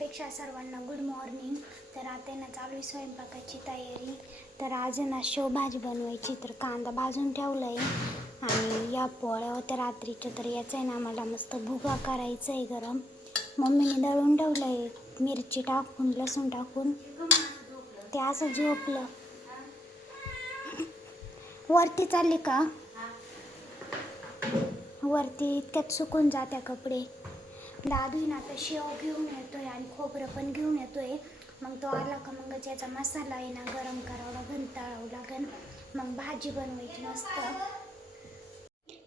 पेक्षा सर्वांना. Good morning तर आता ना चालू आहे स्वयंपाकाची तयारी. तर आज ना शेवभाजी बनवायची. तर कांदा भाजून ठेवला आहे आणि या पोळ्या होत्या रात्रीच्या. तर याचं आहे ना मला मस्त भुगा करायचं आहे गरम. मम्मीने दळून ठेवलं आहे मिरची टाकून लसूण टाकून. ते असं झोपलं. वरती चालली का? वरती इतक्यात सुकून जात्या कपडे. दादू ना आता शेव घेऊन येतोय आणि खोबरं पण घेऊन येतोय. मग तो आला का मग ज्याचा मसाला आहे ना गरम करावा लागेल तळावं लागेल मग भाजी बनवायची मस्त.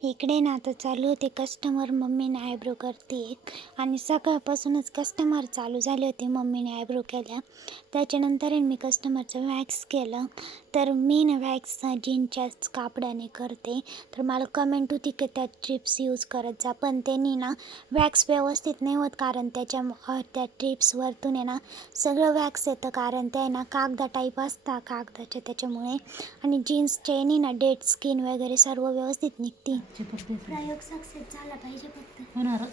इकडे ना आता चालू होते. कस्टमर मम्मीने आयब्रो करते. आणि सकाळपासूनच कस्टमर चालू झाले होते मम्मीने आयब्रो केल्या. त्याच्यानंतर मी कस्टमरचं वॅक्स केलं. तर मी ना वॅक्स जीनच्याच कापडाने करते. तर मला कमेंट होती की त्या ट्रिप्स यूज करत जा. पण त्यांनी ना वॅक्स व्यवस्थित नाही होत कारण त्याच्या त्या ट्रिप्सवरतून आहे ना सगळं वॅक्स येतं. कारण ते ना कागदा टाईप असता कागदाच्या त्याच्यामुळे. आणि जीन्सच्या ना डेड स्किन वगैरे सर्व व्यवस्थित निघते. प्रयोग सक्सेस झाला पाहिजे फक्त. होणार.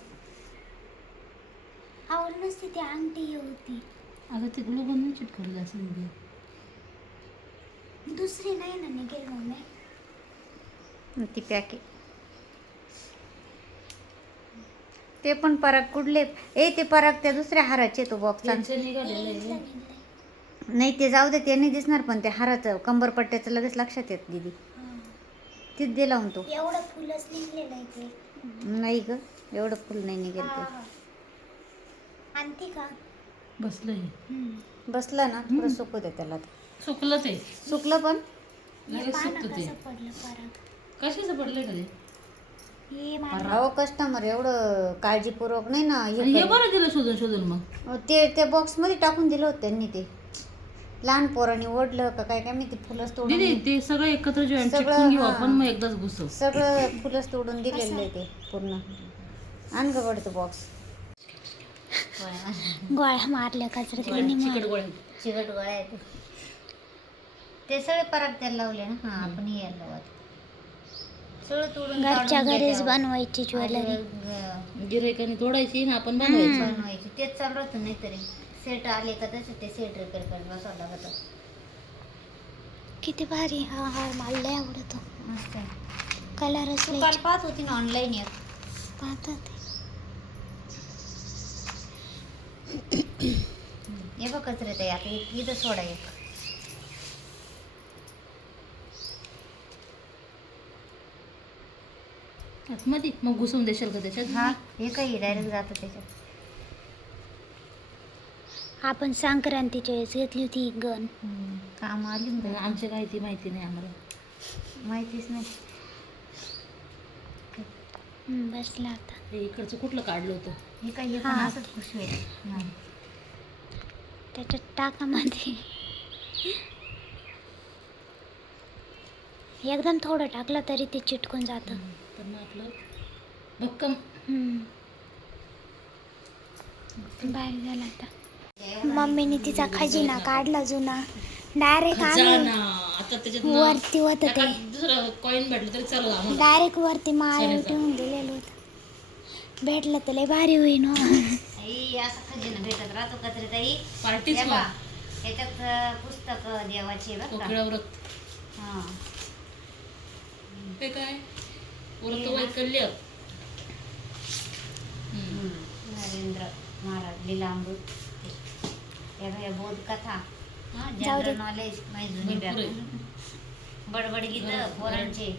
आवड नसते ती अंगठी हे होती अगं ते चिटकवलं म्हणजे दुसरी नाही ना निघेल मम्मी. ती पॅके ते पण पराग कुठले? ए ते पराग त्या दुसऱ्या हाराचे तो बॉक्स नाही ते जाऊ दे ते नाही दिसणार पण ते हाराचं कंबरपट्ट्याचं लगेच लक्षात येत दिदी. तीच दे लावून तो. एवढं फुलच निघलेलं आहे ते. नाही ग एवढं फुल नाही निघेल ते. आणते का? बसलं हे. बसला ना थोडं सुकू दे त्याला. सुकलं ते. सुकलं पण? हे लगेच पहा ना सुकतं ते. कसं पडलं परत कशाचं पडलंय का ते हे माझं अहो कस्टमर एवढं काळजीपूर्वक नाही ना हे आणि हे करीत. बरं दिलं शोधून शोधून मग. अहो, ते त्या बॉक्समध्ये टाकून दिलं होतं त्यांनी ते. लहान पोरांनी ओढलं का काय काय माहिती फुलंच तोडून दीदी ते सगळं एकत्र जॉईंट सगळं, चिटकून घेऊ हा. आपण मग एकदाच घुसव. सगळं फुलंच तोडून दिलेलं आहे ते पूर्ण. आण ग पडतो बॉक्स गोळ्या मारल्या कचऱ्यात चिकट गोळ्या. चिकट गोळ्या आहेत. ते सगळे पराग त्याला लावले ना? हा आपण हे यायला लावू आता. सगळं तोडून घरच्या काढून घरीच बनवायची ज्वेलरी. आणि, गिरायकाने तोडायची ना आपण बनवायचं. बनवायची. तेच चालू होतं नाहीतरी. सेट आले का तसे ते सेट रिपेअर करत बसावं लागत किती भारी हा हा मला लय आवडतो. मस्त आहे. कलरच तू काल पाहत होती ना ऑनलाईन एक पाहतात हे बघ कचरे ते आता इ- इथं सोडा एक. मध्ये मग घुसवून देशाल का त्याच्यात? हा हे काही डायरेक्ट जातं त्याच्यात. आपण संक्रांतीच्या वेळेस घेतली होती ही हम्म, काम आली ना आमच्या काही ती माहिती नाही आम्हाला. माहितीच नाही. हम्म, बसला आता. हे इकडचं कुठलं काढलं होतं? हे काही पण हा. असंच खुश होईल हा. त्याच्यात टाकामध्ये एकदम थोडं टाकलं तरी ते चिटकून जातं. तर मग आपलं भक्कम. हम्म. बाहेर झाला आता. मम्मीने तिचा खजिना काढला जुना. डायरेक्ट खजाना. आम्ही आता त्याच्यात ना- वरती होतं ते. दुसरं कॉईन भेटलं तरी चालू आम्हाला. डायरेक्ट वरती चालेल, ठेवून दिलेलं होतं. भेटलं तर लय भारी होईन हो. आई, असं खजिना भेटत राहतो कचरे ताई? पार्टीच हे याच्यात पुस्तक देवाचे का. कोकिळा व्रत. हा. ते काय? व्रत वैकल्य. हम्म. नरेंद्र महाराज लीलामृत. या बोध कथा हा. जनरल नॉलेज माहिती भरपूर आहे. बडबड गीत पोरांचे.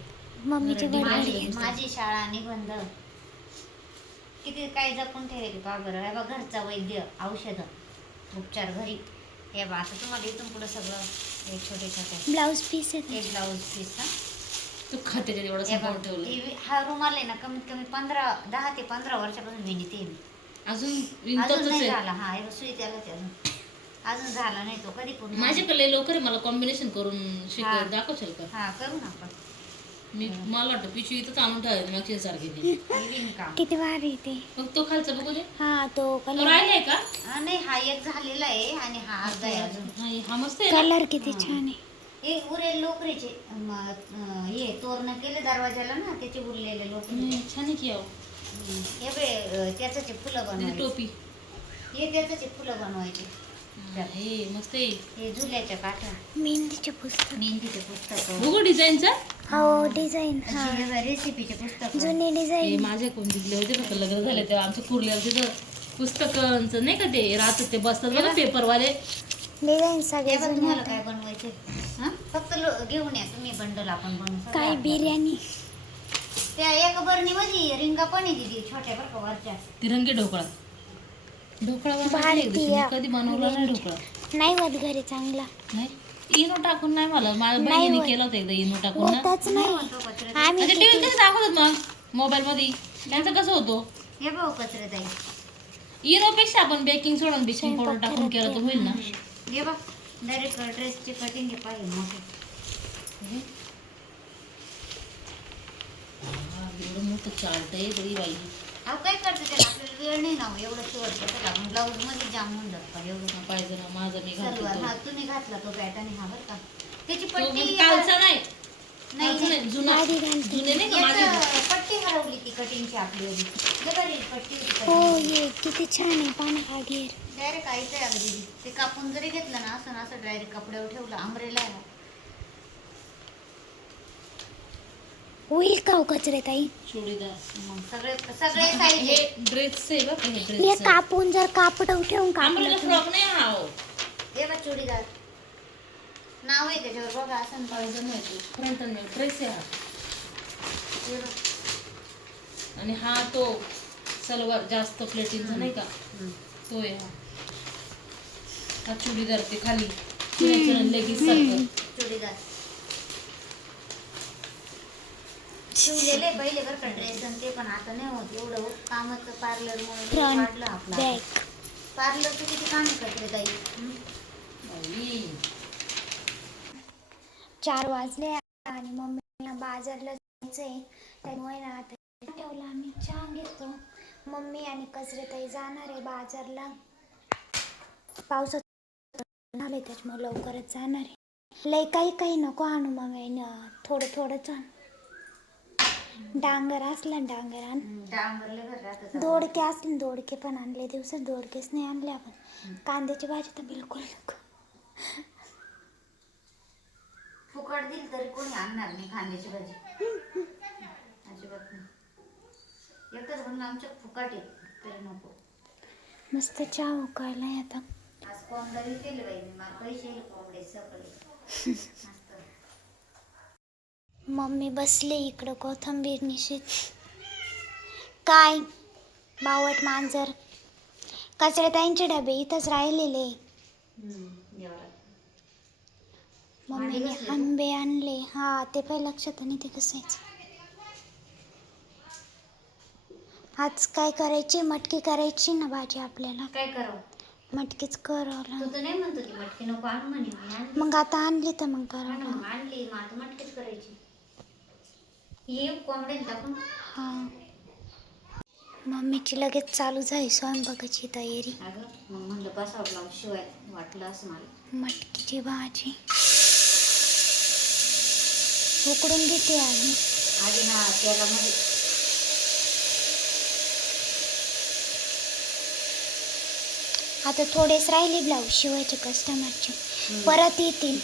मम्मीची माझी माझी शाळा निबंध. किती काय जपून ठेवले पहा बरं. हे बघ घरचा वैद्य औषध. उपचार घरी. हे बघ आता तुम्हाला इथून पुढं सगळं हे छोटे छोटे ब्लाऊज पीस आहे एक ब्लाऊज पीस हा. तू खात्याच्या तेवढा हे रुमाल आहे ना कमीत कमी पंधरा दहा ते पंधरा वर्षापासून विणते मी. अजून अजून नाही झाला. हा हे सुई त्यालाच आहे अजून. अजून झाला नाही तो कधी पूर्ण माझ्याकडे लवकर आहे मला कॉम्बिनेशन करून हा. शिक दाखवशील का? हा करू ना आपण. मी मला वाटतं पिशवी इथंच आणून ठेवायची मागच्या सारखी हे किती भारी ते मग तो खालचा बघू दे. हा तो तो कलर राहिलाय का? हा, नाही हा एक झालेला आहे आणि हा अर्धा आहे अजून. हा हा मस्त आहे ना? कलर किती छान आहे. हे उरेल लोकरीचे म, अं, हे तोरण केले दरवाजाला ना त्याचे उरलेले लोकरी. छान आहे की अहो. हे बे अं, त्याचं ते फुलं त्याची बनवले टोपी. हे त्याचे फुलं बनवायचे. हे मस्त हे झुल्याच्या मेहंदीचे पुस्तक. मेहंदीचे पुस्तक. बघू डिझाईनचा हो डिझाईन हा. रेसिपीचे पुस्तक. जुनी हे डिझाईन माझ्या कोण दिले होते लग्न झाले तेव्हा तिथं पुस्तकांचं नाही का ते राहतात ते बसतात बघा पेपरवाले. डिझाईन सगळे तेव्हा जुने तुम्हाला. काय बनवायचे? हा? फक्त लो- घेऊन या तुम्ही बंडल आपण बनवू. काय. बिर्याणी? त्या एका बरणी मध्ये रिंगा पण आहे दिदी छोट्या बरं का वरच्या. तिरंगी ढोकळा. ढोकळा भारतीय कधी बनवला नाही ढोकळा. नाही होत घरी चांगला. नाही? इनो टाकून नाही मला. माझ्या नाही बहिणीने होत. केलं होतं एकदा इनो टाकून ना. होतच नाही म्हणतो कचरे आम्ही टीव्ही किती कसं दाखवतात मग? मोबाईल मध्ये त्यांचं कसं होतो? हे भाऊ कचरे ताई इनो पेक्षा आपण बेकिंग सोडा बेकिंग पावडर स्वयंपाक टाकून केलं तर होईल ना? हे बघ डायरेक्ट ड्रेसची कटिंग पाहिजे मोठी. हा, एवढं मोठं चालत आहे तरी बाई. अहो काय करते त्याला आपल्याला वेळ नाही ना हो, एवढं त्याला ब्लाऊजमध्ये जाम होऊन जात पण एवढं पाहिजे ना माझं मी सलवार. हा घालतो तुम्ही घातला तो पॅटर्न हा बरं का? त्याची तो पट्टी म्हणजे कालचा नाही. नाही, कालचा नाही. जुना. गाडी घालते. जुने नाही का माझे? याचं पट्टी हरवली ती कटिंगची आपली एवढी पट्टी हो होती ये किती छान आहे काढीर डायरेक्ट आईचं आहे अगदी. ते कापून जरी घेतलं ना असं ना असं डायरेक्ट कपड्यावर ठेवलं आंब्रेला आहे. होईल का हो कचरे ताई? चुडीदार मग सगळे साईज हे ड्रेसचे आहे बघ हे हे ड्रेस कापून जर कापड ठेवून कापलं फ्रॉक नाही हा हो. हे बघ चुडीदार. नाव आहे त्याच्यावर बघा असं पाहिजे ड्रेस आहे हा. हे बघ. आणि हा तो सलवार जास्त प्लेटिंगचा नाही का. तो आहे हा. हा चुडीदार ते खाली. लेगीज सारखं चुडीदार शिवलेले पहिले बरं का ड्रेस आणि ते पण. आता नाही होत एवढं. कामाचं पार्लर वाढलं आपलं पार्लरचं किती काम करते ताई? हं? बाई. चार वाजले आणि मम्मीला बाजारला जायचंय. त्यामुळे ना आता ठेवला आम्ही. चहा घेतो. मम्मी आणि कचरे ताई जाणार आहे बाजारला. पावसात झाले त्याच्यामुळे लवकरच जाणार आहे. लय काही काही नको आणू मम्मी न थोडं थोडंच आण डांगर असला ना डांगर आण. हं, डांबरले घर राहतं दोडके असले दोडके पण आणले दिवसात दोडकेच नाही आणले आपण. कांद्याची भाजी तर बिलकुल नको. फुकट दिली तरी कोणी आणणार नाही कांद्याची भाजी. अजिबात नाही. एकच म्हणून आमच्या फुकट आहे. तरी नको. मस्त चहा उकळलाय आता. आज कोंबडी केली बाई मी. मला पैसे कोंबडे सगळे. मम्मी बसले इकडं कोथंबीर निशीत. काय बावट मांजर? कचऱ्या त्यांचे डबे इथंच राहिलेले. हं. मम्मीने आंबे आणले. हा ते पण लक्षात आणि ते कसायचं आज काय करायची? मटकी करायची ना भाजी आपल्याला. काय करावं? मटकीच करावं तू लागेल. तर नाही म्हणतो ती मटकी नको आण म्हणे. मी आणली. मग आता आणली तर मग करावं आणली. मग आता मटकीच करायची. टाकून हा. मम्मीची लगेच चालू झाली स्वयंपाकाची तयारी. अगं मग म्हणलं बसावं ब्लाऊज शिवाय वाटलं असं मला. मटकीची भाजी. उकडून घेते आधी. आधी ना तेलामध्ये. आता थोडेच राहिले ब्लाऊज शिवायचे कस्टमरचे. परत येतील.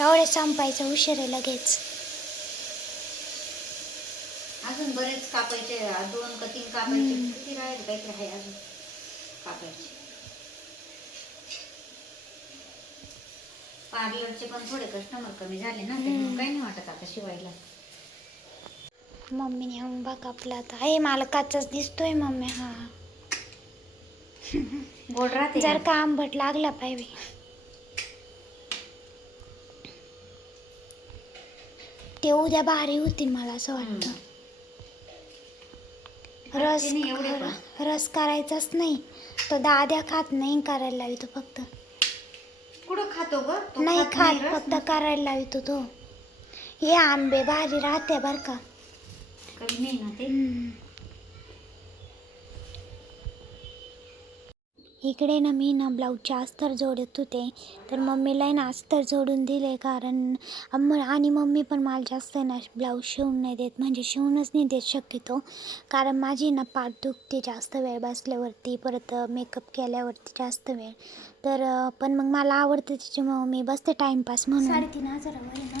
एवढे संपायचं उशीर आहे लगेच अजून बरेच कापायचे दोन का तीन कापायचे. किती राहिले काहीतरी आहे अजून कापायचे. पार्लरचे पण थोडे कस्टमर कमी झाले ना काही नाही वाटत आता शिवायला. मम्मीने आंबा कापला आता. आहे मला काचाच दिसतोय मम्मी हा. गोड राहते जर. का आंबट लागला पाहिजे ते उद्या भारी होतील मला असं वाटतं. रस. रस करायचाच नाही तो दाद्या खात नाही करायला लावितो फक्त कुठं खातो ग तो नाही खात रस? फक्त करायला लावितो तो हे आंबे भारी राहते बर का कमी नाही ना ते हम्म. इकडे ना मी ना ब्लाऊजचे अस्तर जोडत होते. तर मम्मीला ना अस्तर जोडून दिले कारण अम्म आणि मम्मी पण मला जास्त ना ब्लाऊज शिवून नाही देत. म्हणजे शिवूनच नाही देत शक्यतो. कारण माझी ना पाठ दुखते जास्त वेळ बसल्यावरती. परत मेकअप केल्यावरती जास्त वेळ. तर पण मग मला आवडतं त्याच्यामुळं मी बसते टाईमपास म्हणून. साडेतीन हजारावर आहे ना?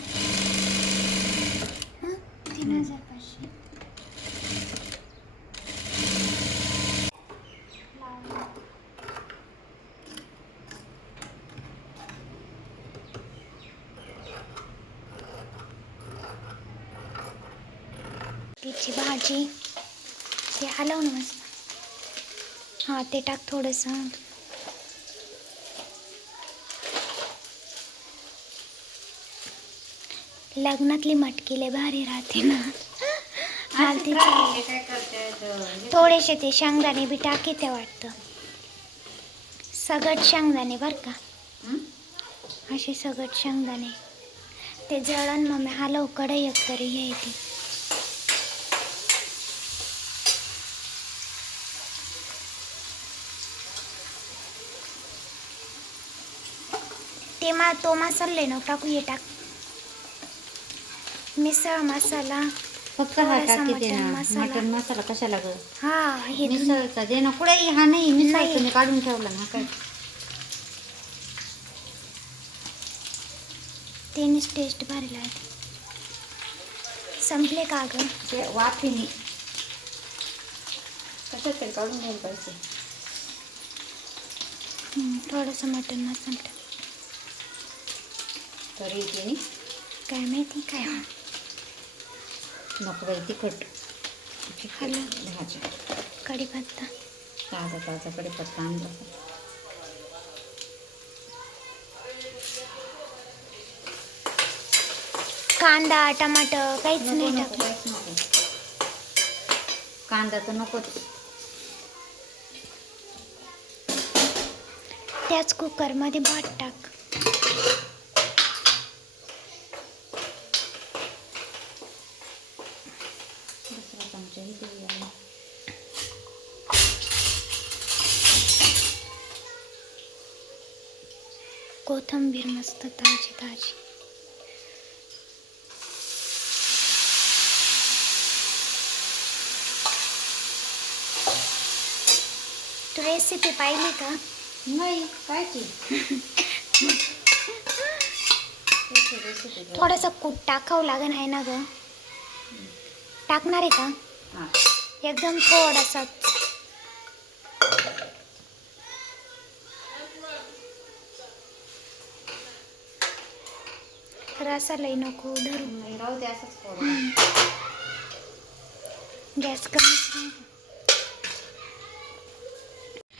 तीन हजार. तिची भाजी. ते हलव ना मस्त. हां ते टाक थोडंसं. लग्नातली मटकी लय भारी राहते ना. थोडेसे ते शेंगदाणे बी टाकी ते वाटतं. सगट शेंगदाणे बरं का. असे सगट शेंगदाणे. ते जळण मग मी हलव कढई एक तरी हे ती मा तो मसाला ना टाकू हे टाक. मिसळ मसाला फक्त हा टाकी दे ना. मटन मसाला कशाला ग? हा हे. मिसळचा दे ना. कुठे हा नाही. मिसळचा नाही. मी काढून ठेवला ना काय तेनीच टेस्ट भारी लागते. संपले का ग? ते वाफीने कशात तरी काढून घ्यायला पाहिजे. थोडंसं मटण मसाला. तरी तिने काय माहिती काय? नको बाई तिखट. हॅलो. भाजी कढीपत्ता. ताजा ताजा कडे आणला. कांदा टमाटर काहीच नको नाही नको टाकलं. काहीच नको. कांदा तर नकोच. त्याच कुकरमध्ये भात टाक दुसरा चमचा ही देऊया कोथंबीर मस्त ताजी ताजी तू रेसिपी पाहिली का नाही काय की थोडंसं कूट टाकावं लागेल आहे ना ग टाकणार आहे का एकदम थोडासा रसालाही नको धरू नाही, राहू दे असंच करू. गॅस कमी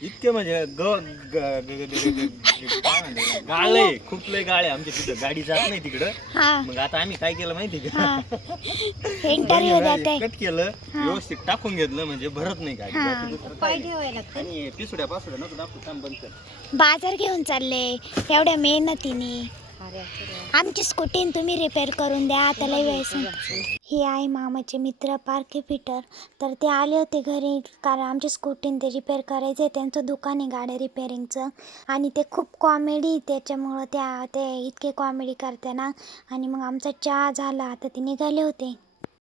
इतके म्हणजे ग ग- ग- ग- ग- ग- ग- काय म्हणते गाळे खूप लय गाळे आमच्या तिथं. गाडी जात नाही तिकडं. हा. मग आता आम्ही काय केलं माहिती का? हा. इंटरव्ह्यू देत आहे. कट केलं व्यवस्थित टाकून घेतलं म्हणजे भरत नाही गाडी. हा. बाकी दुसरं पाय काय नाही. ठेवायला लागतं आणि पिसुड्या पासुड्या नको दाखवू काम बंद कर. बाजार घेऊन चालले. एवढ्या मेहनतीने. आमची स्कूटी तुम्ही रिपेअर करून द्या आता लय वेळेस हे आहे मामाचे मित्र पार्के फिटर. तर ते आले होते घरी कारण आमची स्कूटीन ते रिपेअर करायचे त्यांचं दुकान आहे गाड्या रिपेअरिंगचं आणि ते खूप कॉमेडी त्याच्यामुळं त्या ते इतके कॉमेडी करते ना आणि मग आमचा चहा झाला आता ते निघाले होते.